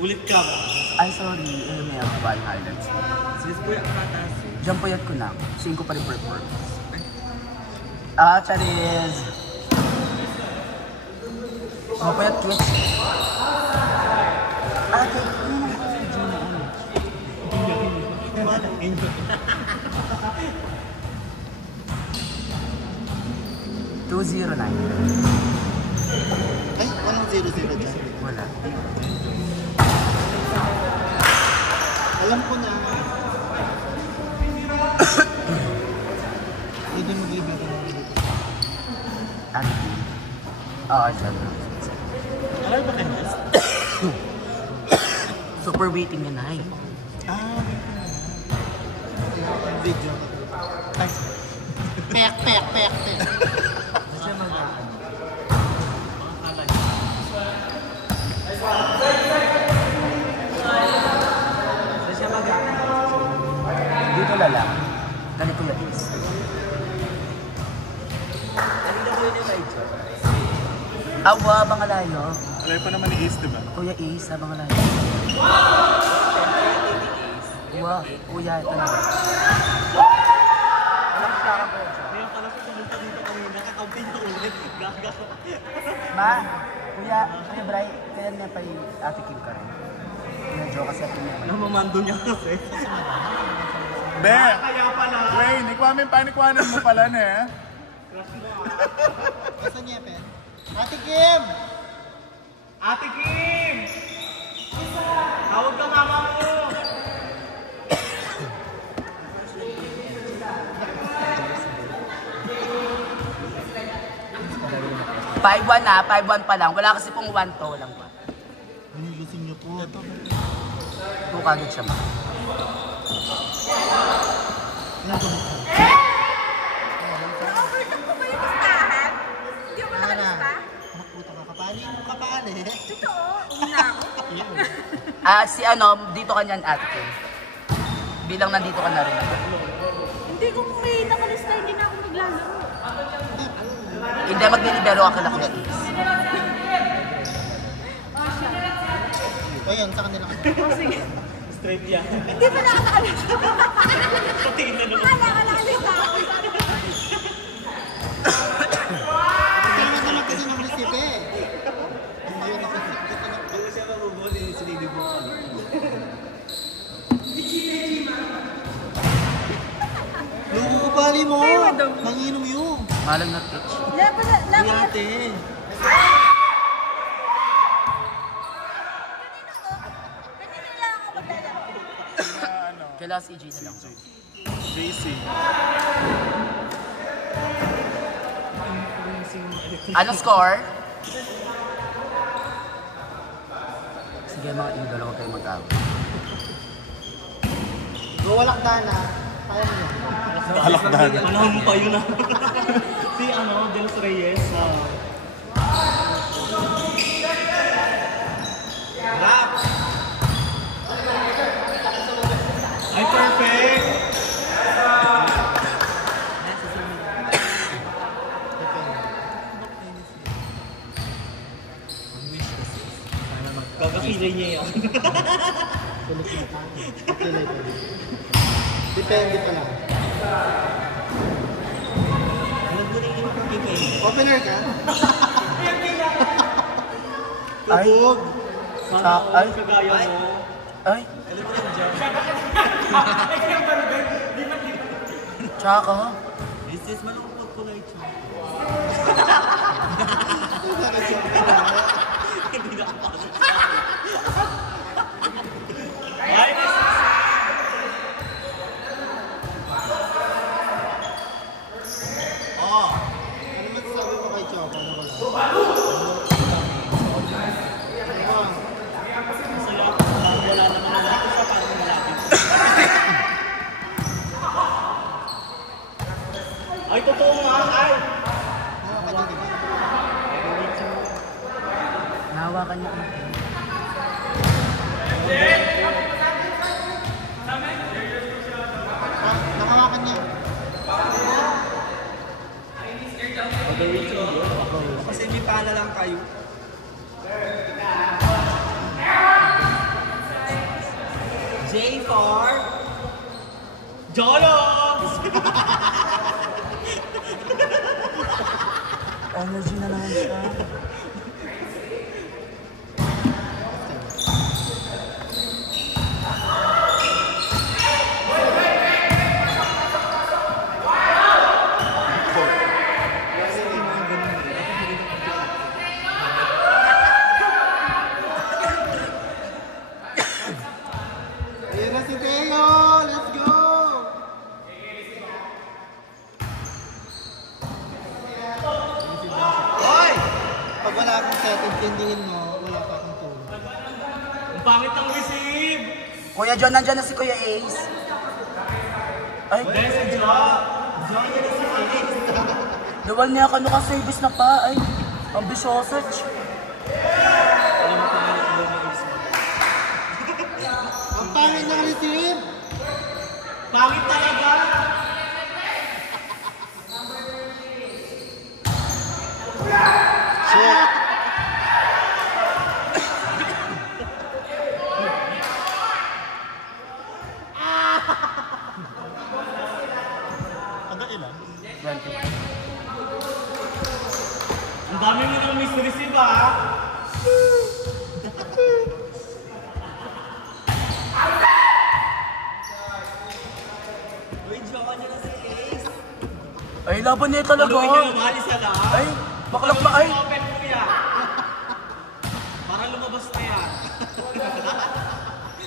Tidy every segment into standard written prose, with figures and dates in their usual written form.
Ulit ka ba? Ay, sorry. May abal highlights. Sis ko yung katas. Diyan puyat ko na. 5 pa rin performance. Charis! Mapuyat ko. Ate, $209. Ay, walang 0-0 dyan. Wala. Alam ko na. Hindi maglibigay ng dito. Ano? Oo, dyan. Alam ba kayo? Super waiting yan, ay. Video. Ay. Pek. Siya mag-ano. Siya mag-ano. Dito na lang. Ganito yung is. Ano na po yung live chat? Awa, Bangalayo. Alay pa naman ni Ace, diba? Kuya Is, sa Bangalayo. Wow, kuya, ito na. Walang siya kang kuya. Ngayon pala po pumunta dito kami, nakakampin ko ulit. Gaga. Ma, kuya Bray, kaya niya pa yung Ate Kim ka rin. Medyo kasi ako niya. Namamando niya kasi. Be! Kaya pala. Wayne, ikwamin panikwanan mo pala na eh. Asan niya, Pen? Ate Kim! Ate Kim! Tawag ka mama mo! 5-1 na, 5-1 pa lang. Wala kasi pong 1 to, walang 1. Hinigising niyo po. 2 kagad siya, ma. Na-overtime ko ba yung listahan? Hindi mo nakalista? Puta ka, kapali mo kapali. Totoo, uwi na ako. Si dito ka niyan, Ate Kim. Bilang nandito ka na rin. Hindi ko may nakalista, hindi na ako maglalaro. Hindi, maglilibero ka kala Kuya Is. O yun, sa kanila ka. Sige. Straight yan. Hindi pa nakakalista. Patingin na naman. Akala ka nakalista ako. Kaya naman kasi ng resipe eh. Hindi yun ako. Bago siya mabubuo, sinilib mo ka. Lugo kapali mo! Nanginom yun! Malang na pitch. Hindi ate. Kanina lang ako maglalaro. Kailangan si EJ na lang. JC. Ano score? Sige mga idol, huwag kayo mag-away. Gawalak dana. Kaya mo yun. Alakdan. Panahon mo pa yun ah. Si Delos Reyes. Rap! Ay, perfect! Kakakilay niya yan. Kulit-kulit na. Kilay pa rin. Depende pa lang. Alam mo na yung pagkikay. Opener ka? Ay, Sana Ay. all kagaya mo. ay, Alam mo lang dyan. tsaka. Sis, malungkot ko na ito. Hindi na kapasok sa akin. Ay, Ano masasabi mo kay Choco? Ano ba lang? masaya ako. Wala naman na natin siya para malapit. Ay, totoo nga. Ay! Ano ka dyan, diba? Ang pangit ng receive! Kuya John, nandyan na si Kuya Ace. Ay, Yes, si John! John, yan na si Ace! luwal niya ka naka-service na pa. Ay, ambisyoso. Ang pangit ng receive. Pangit talaga! Shit. Ano ilan? Ang dami mo ng miss receive ah! Uy, John, yan na si Ace! Ay, laban niya talaga. Paluin niyo naman, isa lang! Ay, baklak ba? Ay, Open mo yan! Para lumabas na yan!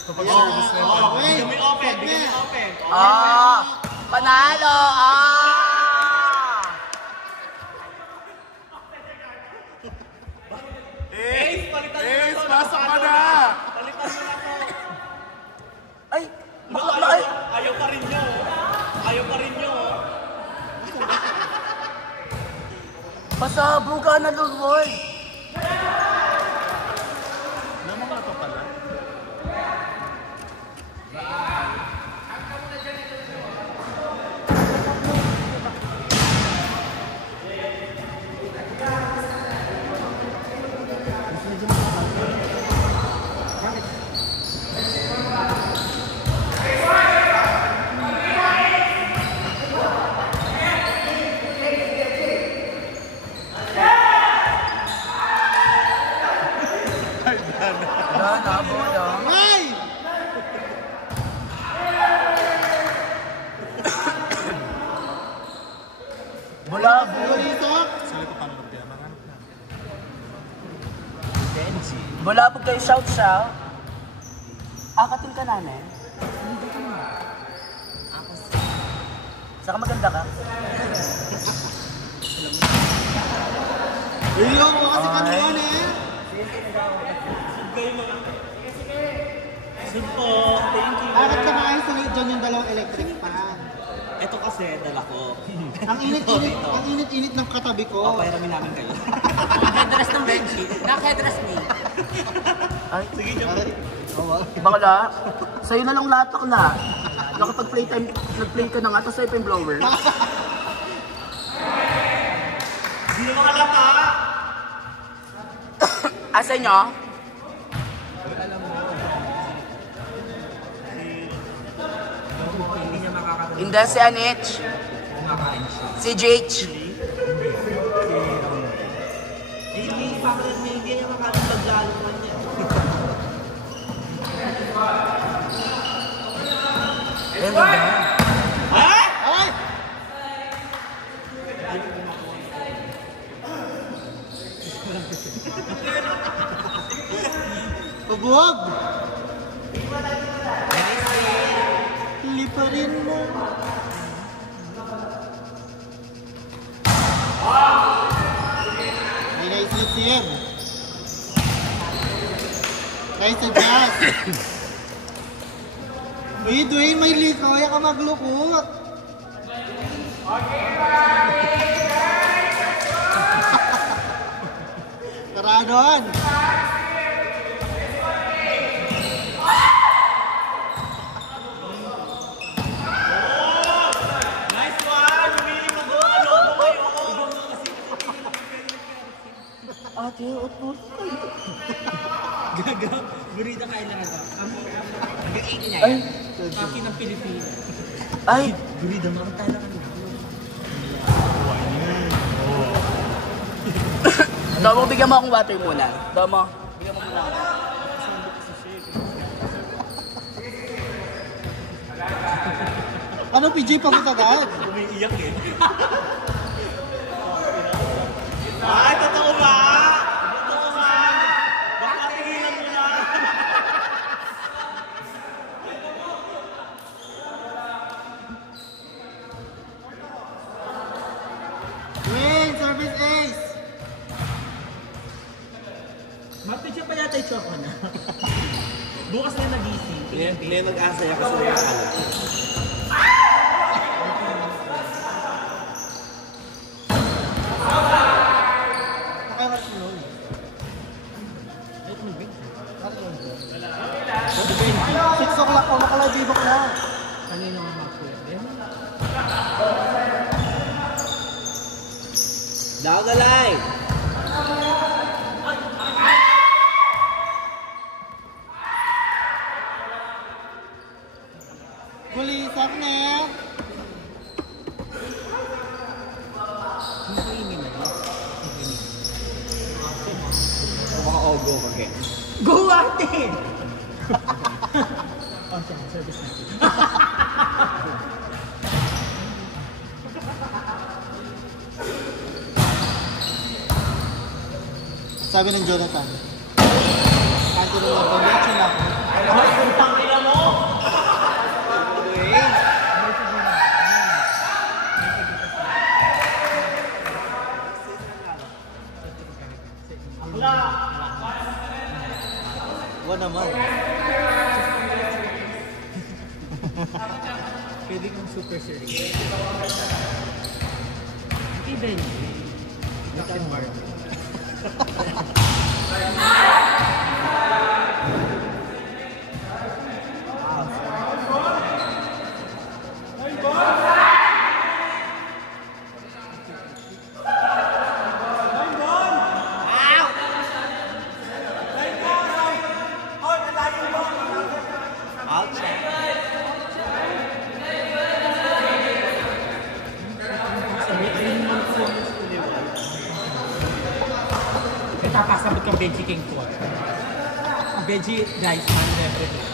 Kapag service na Oo, yun. bigyan mo yung open, bigyan mo yung open! panalo. Ace, palitan mo na Ace, to! pasok ka na! Palitan mo na to! Ay, baklak ba? Ay, Ayaw pa rin nyo! Ayaw pa rin nyo! pasabog ka na, luwal. Lamang na to pala. Wala na, bola. Ay! Bulabo. Dito. Sali ko paano nagbiya. Maranap na. Bulabo kayo, shout. Akatin ka namin. Saka maganda ka. Iyo mo kasi kanuan eh. Sub po, thank you! Bakit ka maayos na dyan yung dalawang electric fan? Ito kasi, dala ko. Ang init-init ng katabi ko. Pairamin namin kayo. Headdress ng Benji. Naka-headdress ni. Ay, Sige, John. ibang wala. Sa'yo na lang lahat ako na. Nakapag-play time, nag-play ka na nga, tapos sa'yo pa yung blower. Hindi na makalata! Asa nyo? Hindi si Anich. Si JH. Hindi, bakit may ganyan makakang paglalo ko niya? Ayun ba? Ay! Ay! Pabuwag! Liparin mo. May nice hits yan. Nice adjust. Uy, Dwayne, may liko. Kaya ka maglukot. Tara doon. Nice one! Humiling mag-ano ko kayo! Ate, utbut. Gaga, gurita kailangan ba? Nag-8 niya Ay, yan. Akin ng Pilipino. ay. Gurita, makatala ka na. Damo, bigyan mo akong water muna. Damo, bigyan mo muna. Ano, PJ, pagod agad? Umiiyak eh. Ay, totoo ba? Totoo ba? Baka tingilan mo na. Win, service ace. Mapitya pa yata yung choco na. Bukas na nagising. May mag-asaya ko sa mga kalat. Nakaras mo nun. 6 o'clock ako, nakalagibok na. Kanina nga makuya. Down the line! Bulisak na. Kumaka-ogo mag Go atin! Service natin. Sabi ng Jonathan. Kanto na lang, pag-reaction na ako. Ay, ang tangina mo! Wala naman. Pwede kang super serious. Hindi Benji. Captain Marvel. Tapasabot kang Benji King 4. Benji guys, man everything.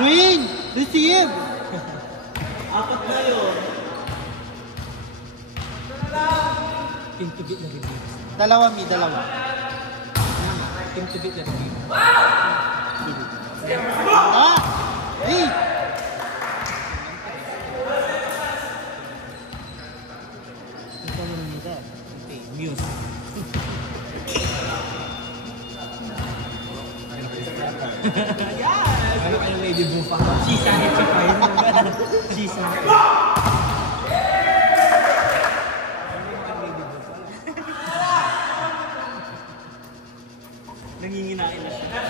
Dwayne! Receive! Apat na yun. Team to beat na reviews. Dalawa, mi, dalawa. Team to beat na reviews. Ah! Hey! Ikaw mo naman ito. Okay, Muse. Yes! Ano kayo Lady Bufa? Chisa na chika yun. Chisa. Nanginginain na siya.